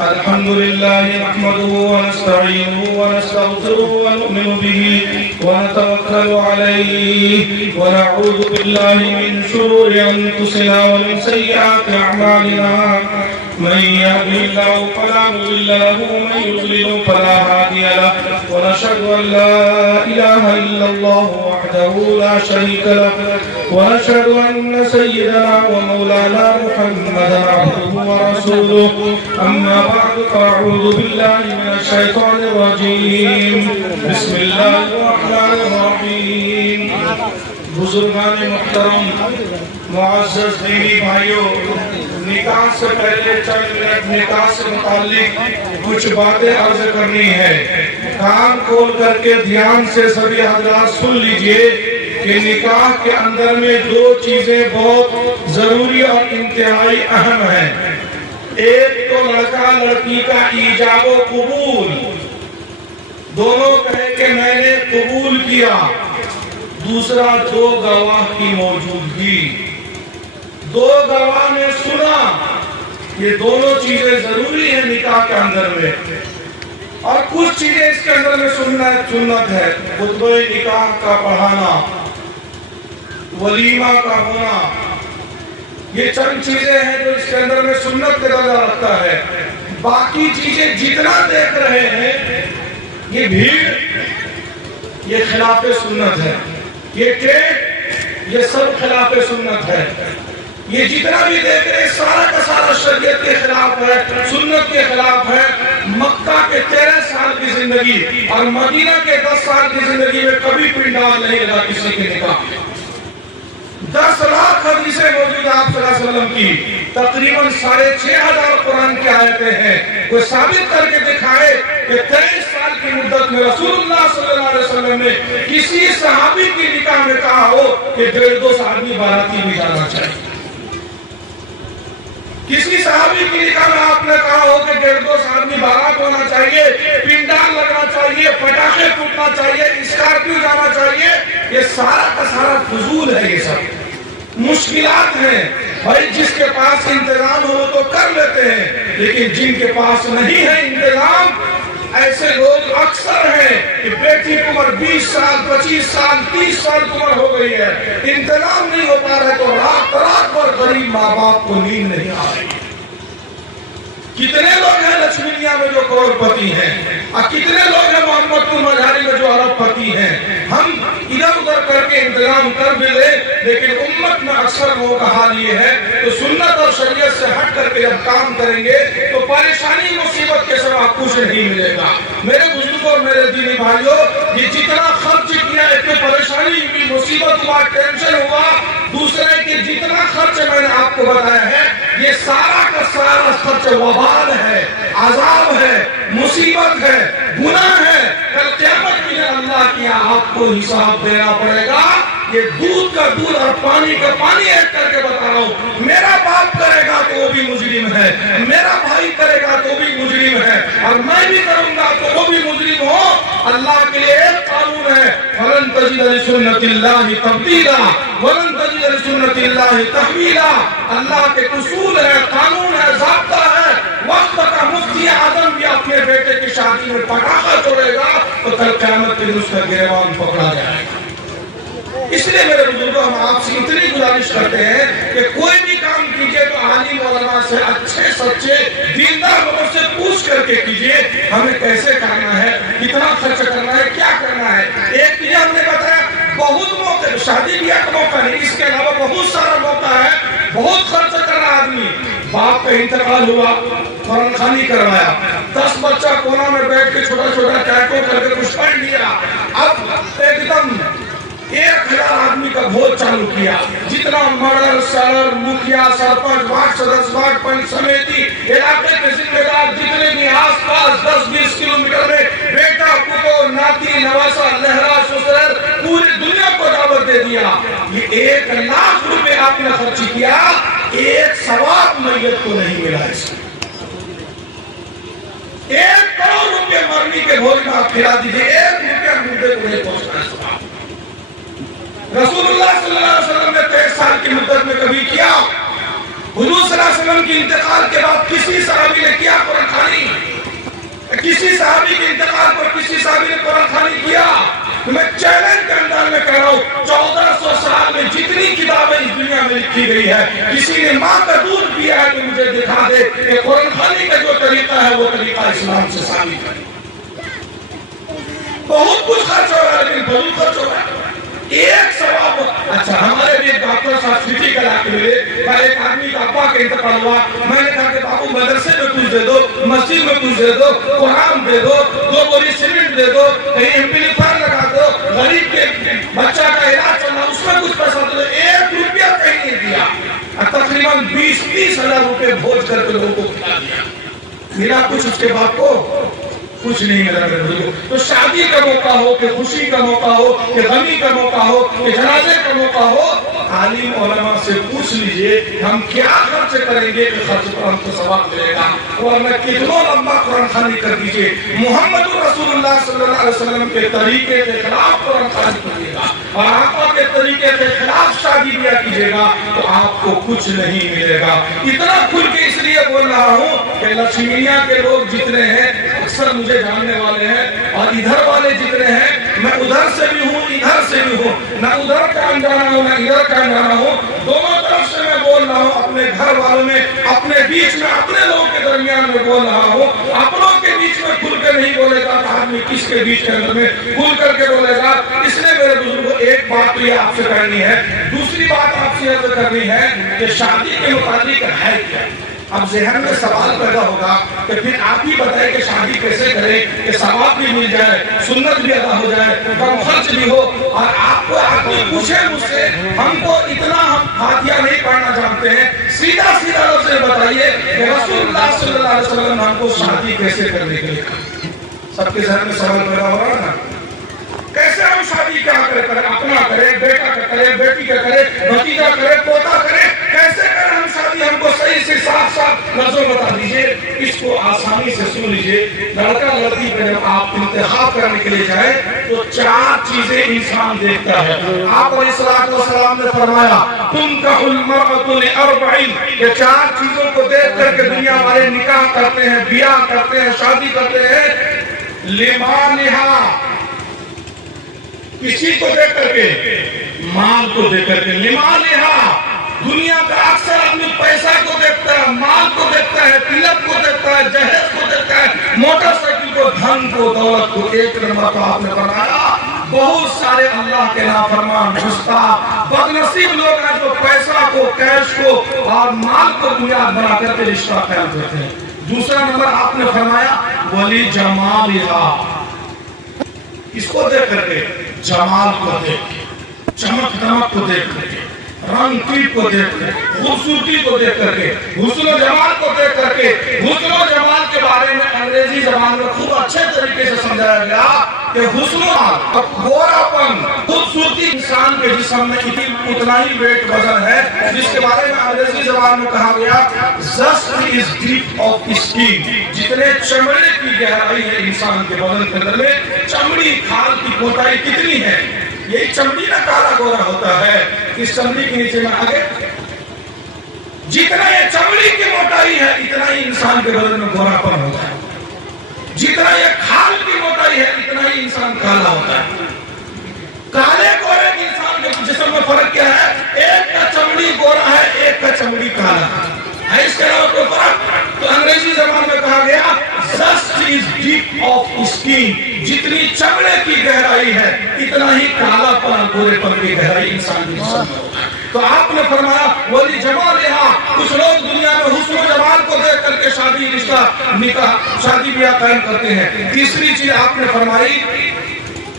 الحمد لله نحمده ونستعينه ونستغفره ونؤمن به ونتوكل عليه ونعوذ بالله من شرور أنفسنا ومن سيئات أعمالنا من يهده الله فلا مضل له ومن يضلل فلا هادي له ونشهد أن لا إله إلا الله وحده لا شريك له ونشهد أن سيدنا ومولانا محمدا عبده ورسوله أما بعد فأعوذ بالله من الشيطان الرجيم بسم الله الرحمن الرحيم بزرگان محترم معزز دینی بھائیوں نکاح سے پہلے چند منٹ نکاح سے متعلق کچھ باتیں عرض کرنی ہے کان کھول کر کے دھیان سے سبھی حضرات سن لیجئے کہ نکاح کے اندر میں دو چیزیں بہت ضروری اور انتہائی اہم ہیں ایک تو لڑکا لڑکی کا ایجاب و قبول دونوں کہے کہ میں نے قبول کیا دوسرا دو گواہ کی موجودگی دو گواہ نے سنا یہ دونوں چیزیں ضروری ہیں نکاح کے اندر میں اور کچھ چیزیں اس کے اندر میں سنت ہے خطبہ نکاح کا پڑھانا ولیمہ کا ہونا یہ چند چیزیں ہیں جو اس کے اندر میں سنت کے درجہ رکھتا ہے باقی چیزیں جتنا دیکھ رہے ہیں یہ بھیڑ یہ خلاف سنت ہے یہ سب خلاف سنت ہے یہ جتنا بھی دیکھ رہے سارا کا سارا شریعت کے خلاف ہے سنت کے خلاف ہے مکہ کے 13 سال کی زندگی اور مدینہ کے 10 سال کی زندگی میں کبھی پنڈال نہیں لگا کسی کے نکاح 10 لاکھ حدیثیں موجود ہیں آپ صلی اللہ علیہ وسلم کی تقریباً 6,500 قرآن کی آیتیں ہیں کوئی ثابت کر کے دکھائے کہ 23 سال کی مدت میں رسول اللہ صلی اللہ علیہ وسلم نے کسی صحابی کی نکاح میں کہا ہو کہ 1.5 آدمی باراتی بھی جانا چاہیے کسی صحابی کی نکاح میں آپ نے کہا ہو کہ 1.5 آدمی بارات ہونا چاہیے پنڈال لگنا چاہیے پٹاخے پھوٹنا چاہیے اسکارپیو جانا چاہیے یہ سارا کا سارا فضول ہے یہ سب مشکلات ہیں بھائی جس کے پاس انتظام ہو تو کر لیتے ہیں لیکن جن کے پاس نہیں ہے انتظام ایسے لوگ اکثر ہیں کہ بیٹی کی عمر 20 سال 25 سال 30 سال کی عمر ہو گئی ہے انتظام نہیں ہو پا رہا ہے تو رات پر غریب ماں باپ کو نیند نہیں آ رہی کتنے لوگ ہیں لکشمینیا میں جو کروڑ پتی ہیں اور کتنے لوگ ہیں محمد پور مجاری میں جو ارب پتی ہیں ہم ادھر ادھر کر کے انتظام کر بھی لیں لیکن امت میں اکثر لوگوں کا حال یہ ہے تو سنت اور شریعت سے ہٹ کر کے جب کام کریں گے تو پریشانی مصیبت کے سوا کچھ نہیں ملے گا میرے بزرگوں اور میرے دینی بھائیوں یہ جتنا خرچ کیا اتنی پریشانی ہوئی مصیبت ہوا ٹینشن ہوا دوسرے کی جتنا خرچ میں نے آپ کو بتایا ہے یہ سارا کا سارا خرچ وبال ہے عذاب ہے مصیبت ہے گناہ ہے کل قیامت میں اللہ کی آپ کو حساب دینا پڑے گا یہ دودھ کا دودھ اور پانی کا پانی ایک کر کے بتا رہا ہوں میرا باپ کرے گا تو وہ بھی مجرم ہے میرا بھائی کرے گا تو بھی مجرم ہے اور میں بھی کروں گا تو وہ بھی مجرم ہو اللہ کے لیے ایک قانون ہے فَلَن تَجِدَ لِسُنَّتِ اللَّهِ تَبْدِيلًا وَلَن تَجِدَ لِسُنَّتِ اللَّهِ تَحْوِيلًا اللہ کے اصول ہے قانون ہے ضابطہ ہے وقت کا مفتی اعظم بھی اپنے بیٹے کی شادی میں پٹاخہ چھوڑے گا تو کل قیامت کے دن اس کا گریبان پکڑا جائے گا اس لیے میرے بزرگوں ہم آپ سے اتنی گزارش کرتے ہیں کہ کوئی بھی کام کیجئے تو عالم علماء سے اچھے سچے دیندار لوگوں سے پوچھ کر کے کیجئے ہمیں کیسے کرنا ہے کتنا خرچ کرنا ہے کیا کرنا ہے ایک چیز ہم نے بتایا بہت موقع شادی بیاہ کا موقع نہیں اس کے علاوہ بہت سارا موقع ہے بہت خرچ کر رہا آدمی باپ کا انتقال ہوا قرآن خوانی کروایا 10 بچہ کونا میں بیٹھ کے چھوٹا چھوٹا ٹیکو کر کے کچھ پڑھ لیا اب ایک دم 1,000 آدمی کا بھوج چالو کیا جتنا مرر سرر مکھیا سرپنچ وارڈ سدس وارڈ پنچ سمیتی علاقے کے ذمہ دار جتنے بھی آس پاس 10-20 کلومیٹر میں بیٹا پتو ناتی نواسا لہرا سسرر پوری دنیا کو دعوت دے دیا یہ 1,00,000 روپے آپ نے خرچ کیا ایک ثواب میت کو نہیں ملا اس میں 1 کروڑ روپے مرنی کے بھوج میں آپ کھلا دیجئے 1 روپیہ مردے کو نہیں پہنچنا ہے رسول اللہ صلی اللہ علیہ وسلم نے 23 سال کی مدت میں کبھی کیا حضور صلی اللہ علیہ وسلم کے انتقال کے بعد کسی صحابی نے کیا قرآن خوانی؟ کسی صحابی کے انتقال پر کسی صحابی نے قرآن خوانی کیا؟ میں چیلنج کے اندر میں کہہ رہا ہوں 1400 سال میں جتنی کتابیں اس دنیا میں لکھی گئی ہے کسی نے ماں کا دودھ پیا ہے تو مجھے دکھا دے کہ قرآن خوانی کا جو طریقہ ہے وہ طریقہ اسلام سے ثابت ہے۔ بہت کچھ خرچ ہو رہا ہے لیکن بہت خرچ ہو رہا ہے، ایک ثواب۔ اچھا ہمارے بھی ایک ڈاکٹر صاحب سٹی کا لا کے ملے، ایک آدمی کا ابا کا انتقال ہوا، میں نے کہا کہ بابو مدرسے میں کچھ دے دو، مسجد میں کچھ دے دو، قرآن دے دو، 2 بوری سیمنٹ دے دو، کہیں ایمپلیفائر لگا دو، غریب کے بچہ کا علاج چل رہا اس میں کچھ پیسہ دو، 1 روپیہ کہیں نہیں دیا، تقریباً 20-30 ہزار روپے بھوج کر کے لوگوں کو کھلا دیا۔ ملا کچھ اس کے باپ کو؟ کچھ نہیں ملا میرے بزرگوں۔ تو شادی کا موقع ہو کہ خوشی کا موقع ہو کہ غمی کا موقع ہو کہ جنازے کا موقع ہو، عالم علماء سے پوچھ لیجئے ہم کیا خرچ کریں گے کہ خرچ پر ہم کو ثواب ملے گا، ورنہ کتنوں لمبا قرآن خوانی کر دیجئے، محمد رسول اللہ صلی اللہ علیہ وسلم کے طریقے کے خلاف قرآن خوانی کریے گا اور آقا کے طریقے کے خلاف شادی بیاہ کیجیے گا تو آپ کو کچھ نہیں ملے گا۔ اتنا کھل کے اس لیے بول رہا ہوں کہ لکشمیا کے لوگ جتنے ہیں اکثر مجھے جاننے والے ہیں اور ادھر والے جتنے ہیں، میں ادھر سے بھی ہوں ادھر سے بھی ہوں، نہ ادھر کا انجانا ہوں نہ ادھر کا انجانا ہوں، دونوں طرف سے میں بول رہا ہوں، اپنے گھر والوں میں، اپنے بیچ میں، اپنے لوگوں کے درمیان میں بول رہا ہوں۔ اپنوں کے بیچ میں کھل کے نہیں بولے گا تو آدمی کس کے بیچ کے اندر میں کھل کر کے بولے گا؟ اس لیے میرے بزرگوں ایک بات تو یہ آپ سے کرنی ہے، دوسری بات آپ سے عرض کرنی ہے کہ شادی کے متعلق ہے کیا؟ اب ذہن میں سوال پیدا ہوگا کہ پھر آپ ہی بتائیں کہ شادی کیسے کریں کہ ثواب بھی مل جائے، سنت بھی ادا ہو جائے، کم خرچ بھی ہو، اور آپ کو آدمی پوچھے مجھ سے ہم کو اتنا ہم فاتحہ نہیں پڑھنا جانتے ہیں، سیدھا سیدھا اسے بتائیے کہ رسول اللہ صلی اللہ علیہ وسلم ہم کو شادی کیسے کرنے کے لیے کہا؟ سب کے ذہن میں سوال پیدا ہو رہا ہے نا، کیسے ہم شادی کیا کریں؟ اپنا کرے، بیٹا کا کرے، بیٹی کا کرے، بھتیجا کرے، پوتا کرے، کیسے کریں ہم شادی؟ ہم کو صحیح سے صاف صاف لفظوں بتا دیجئے، اس کو آسانی سے سن لیجئے۔ لڑکا لڑکی کا جب آپ انتخاب کرنے کے لیے جائیں تو 4 چیزیں انسان دیکھتا ہے۔ آپ علیہ السلام نے فرمایا تنکح المرأة لأربع، کہ 4 چیزوں کو دیکھ کر کے دنیا والے نکاح کرتے ہیں، بیاہ کرتے ہیں، شادی کرتے ہیں۔ لمالہا، کسی کو دیکھ کر کے، مال کو دیکھ کر کے، لمالہا، دنیا کا اکثر آدمی پیسہ کو دیکھتا ہے، مال کو دیکھتا ہے، تلک کو دیکھتا ہے، جہیز کو دیکھتا ہے، موٹر سائیکل کو، دھن کو، دولت کو۔ 1 نمبر تو آپ نے فرمایا بہت سارے اللہ کے نافرمان گستاخ بدنصیب لوگ ہیں جو پیسہ کو، کیش کو اور مال کو بنیاد بنا کر کے رشتہ قائم کرتے ہیں۔ دوسرا نمبر آپ نے فرمایا ولی جمالہا، اس کو دیکھ کر کے، جمال کو دیکھ کے، چمک دمک کو دیکھ کر کے، رنگ ٹیپ کو دیکھ کر کے، خوبصورتی کو دیکھ کر کے، حسن و جمال کو دیکھ کر کے۔ حسن و جمال کے بارے میں انگریزی زبان میں خوب اچھے طریقے سے سمجھایا گیا کہ حسن و گوراپن، خوبصورتی انسان کے جسم میں اتنا ہی ویٹ وزن ہے جس کے بارے میں انگریزی زبان میں کہا گیا just is deep of skin، جتنے چمڑے کی گہرائی ہے انسان کے بدن کے اندر میں، چمڑی کھال کی موٹائی کتنی ہے، یہ چمڑی نہ کالا گورا ہوتا ہے، اس چمڑی کے نیچے میں آگے جتنا یہ چمڑی کی موٹائی ہے اتنا ہی انسان کے بدن میں گورا پن ہوتا ہے، جتنا یہ کھال کی موٹائی ہے اتنا ہی انسان کالا ہوتا ہے۔ کالے گورے کی انسان کے جسم میں فرق کیا ہے؟ ایک کا چمڑی گورا ہے، ایک کا چمڑی کالا ہے، اس کے علاوہ کوئی فرق؟ تو انگریزی زبان میں کہا گیا just is deep of skin، جتنی چمڑے کی گہرائی ہے اتنا ہی کالا پن، گورے پن کی گہرائی انسان کے جسم میں ہوتا ہے۔ تو آپ نے فرمایا ولی جمالہا، کچھ لوگ دنیا میں حسن و جمال کو دیکھ کر کے شادی رشتہ نکاح شادی بیاہ قائم کرتے ہیں۔ تیسری چیز آپ نے فرمائی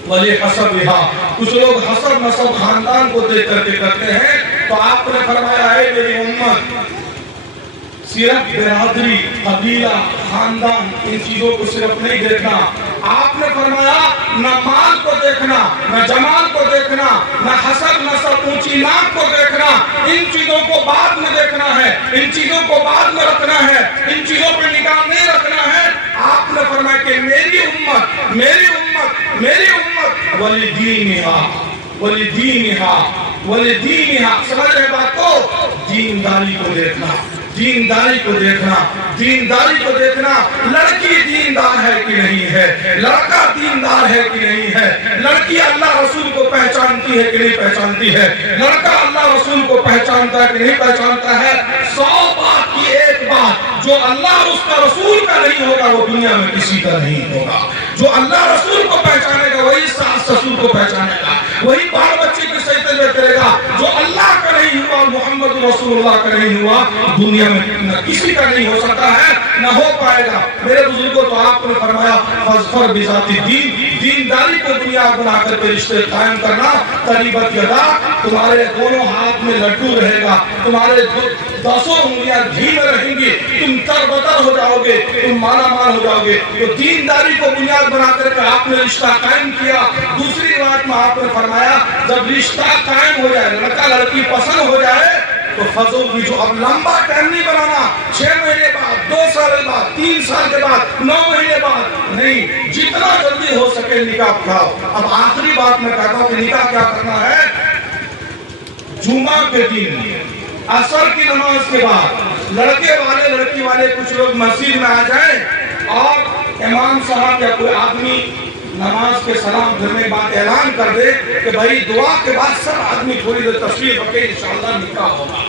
ولی حسبہا، کچھ لوگ حسب نسب خاندان کو دیکھ کر کے کرتے ہیں۔ تو آپ نے فرمایا ہے میری امت صرف برادری، قبیلہ، خاندان، ان چیزوں کو صرف نہیں دیکھنا۔ آپ نے فرمایا نہ مال کو دیکھنا، نہ جمال کو دیکھنا، نہ حسب نسب اونچی نام کو دیکھنا، ان چیزوں کو بعد میں دیکھنا ہے، ان چیزوں کو بعد میں رکھنا ہے، ان چیزوں پہ نگاہ نہیں رکھنا ہے۔ آپ نے فرمایا کہ میری امت، میری امت، میری امت ولی دینہا، ولی دینہا، ولی دینہا، سمجھ رہے بات کو؟ دینداری کو دیکھنا، دینداری کو دیکھنا، دینداری کو دیکھنا، لڑکی دیندار ہے کہ نہیں ہے، لڑکا دیندار ہے کہ نہیں ہے، لڑکی اللہ رسول کو پہچانتی ہے کہ نہیں پہچانتی ہے، لڑکا اللہ رسول کو پہچانتا ہے کہ نہیں پہچانتا ہے۔ 100 بات کی ایک بات جو اللہ اور اس کا رسول کا نہیں ہوگا وہ دنیا میں کسی کا نہیں ہوگا۔ جو اللہ رسول کو پہچانے گا وہی ساس سسور کو پہچانے گا، وہی بال بچے کی سجدے میں کرے گا۔ جو اللہ کا نہیں ہوا، محمد رسول اللہ کا نہیں ہوا، دنیا میں نہ کسی کا نہیں ہو سکتا ہے، نہ ہو پائے گا۔ میرے بزرگوں تو آپ نے فرمایا فاظفر بذات الدین، دینداری کو بنیاد بنا کر کے رشتے قائم کرنا۔ قریبت یدا، تمہارے دونوں ہاتھ میں لڈو رہے گا، تمہارے 10 انگلیاں گھی میں رہیں گی، تم تربتر ہو جاؤ گے، تم مالا مال ہو جاؤ گے۔ تو دینداری کو بنیاد بنا کر کے آپ نے رشتہ قائم کیا۔ دوسری بات میں آپ نے فرمایا جب رشتہ قائم ہو جائے، لڑکا لڑکی پسند ہو جائے تو فضل بھی جو اب لمبا ٹائم نہیں بنانا، 6 مہینے بعد، 2 سال بعد، 3 سال کے بعد، 9 مہینے بعد نہیں، جتنا جلدی ہو سکے نکاح پڑھاؤ۔ اب آخری بات میں کہتا ہوں کہ نکاح کیا کرنا ہے؟ جمعہ کے دن عصر کی نماز کے بعد لڑکے والے لڑکی والے کچھ لوگ مسجد میں آ جائیں اور امام صاحب یا کوئی آدمی نماز کے سلام پھرنے کے بعد اعلان کر دے کہ بھائی دعا کے بعد سب آدمی تھوڑی دیر تشریف رکھے، انشاءاللہ نکاح ہوگا۔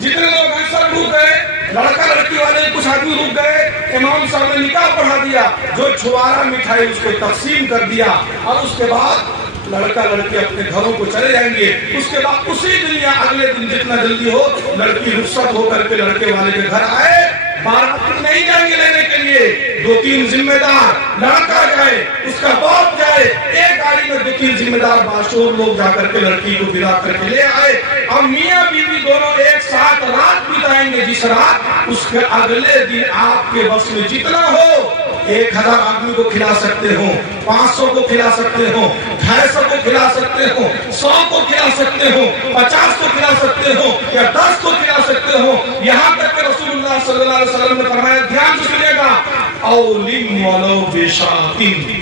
جتنے لوگ ہیں سب رک گئے، لڑکا لڑکی والے کچھ آدمی رک گئے، امام صاحب نے نکاح پڑھا دیا، جو چھوارا مٹھائی اس کو تقسیم کر دیا، اور اس کے بعد لڑکا لڑکی اپنے گھروں کو چلے جائیں گے۔ اس کے بعد اسی دن یا اگلے دن جتنا جلدی ہو لڑکی رخصت ہو کر کے لڑکے والے کے گھر آئے۔ بارات نہیں جائیں گے لینے کے لیے، 2-3 ذمہ دار، لڑکا جائے، اس کا باپ جائے، ایک گاڑی میں 2-3 ذمہ دار باشعور لوگ جا کر کے لڑکی کو بلا کر کے لے آئے، اور میاں بیوی دونوں ایک ساتھ رات بتائیں گے۔ جس رات اس کے اگلے دن آپ کے بس میں جتنا ہو، 1000 آدمی کو کھلا سکتے ہو، 500 کو کھلا سکتے ہو، 250 کو کھلا سکتے ہو، 100 کو کھلا سکتے ہو، 50 کو کھلا سکتے ہو، یا 10 کو کھلا سکتے ہو۔ یہاں تک کہ رسول اللہ صلی اللہ علیہ وسلم نے فرمایا، دھیان سے سنیے گا، اولم ولو بشاتن،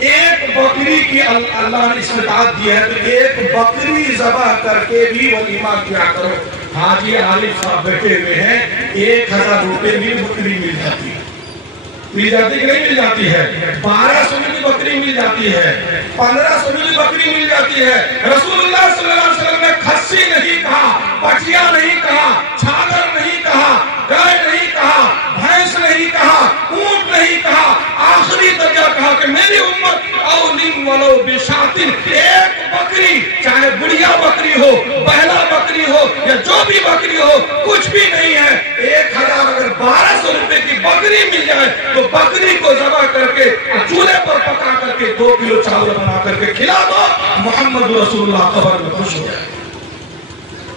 ایک بکری کی اللہ نے استطاعت دی ہے تو ایک بکری ذبح کر کے بھی ولیمہ کیا کرو۔ حاجی عارف صاحب بیٹھے ہوئے ہیں، 1000 روپے میں بکری مل جاتی ہے، مل جاتی کہ نہیں مل جاتی ہے؟ 1200 میں بھی بکری مل جاتی ہے، 1500 میں بھی بکری مل جاتی ہے۔ رسول اللہ صلی اللہ علیہ وسلم نے کھسی نہیں کہا، پٹیا نہیں کہا، چھاگر نہیں کہا، گائے نہیں کہا، بھینس نہیں کہا، اونٹ نہیں کہا، آخری درجہ کہا کہ میری امت اولم ولو بشاتن، ایک بکری، چاہے بڑھیا بکری ہو، بہلا بکری ہو، یا جو بھی بکری ہو، کچھ بھی نہیں ہے، 1000 اگر 1200 روپے کی بکری مل جائے تو بکری کو ذبح کر کے چولہے پر پکا کر کے 2 کلو چاول بنا کر کے کھلا دو، محمد رسول اللہ قبر میں خوش ہو جائے،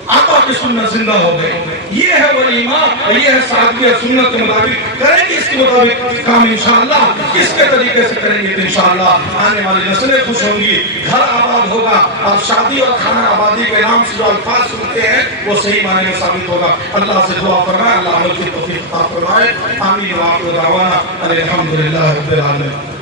آقا کی سنت زندہ ہو گئے۔ یہ ہے ولیمہ، یہ ہے سادگی اور سنت کے مطابق کریں گے، اس کے مطابق کام انشاءاللہ اس کے طریقے سے کریں گے تو انشاءاللہ آنے والی نسلیں خوش ہوں گی، گھر آباد ہوگا، اور شادی اور خانہ آبادی کے نام سے جو الفاظ سنتے ہیں وہ صحیح معنی میں ثابت ہوگا۔ اللہ سے دعا فرمائے، اللہ عمل کی توفیق عطا فرمائے، آمین۔ وآخر دعوانا الحمدللہ رب العالمین۔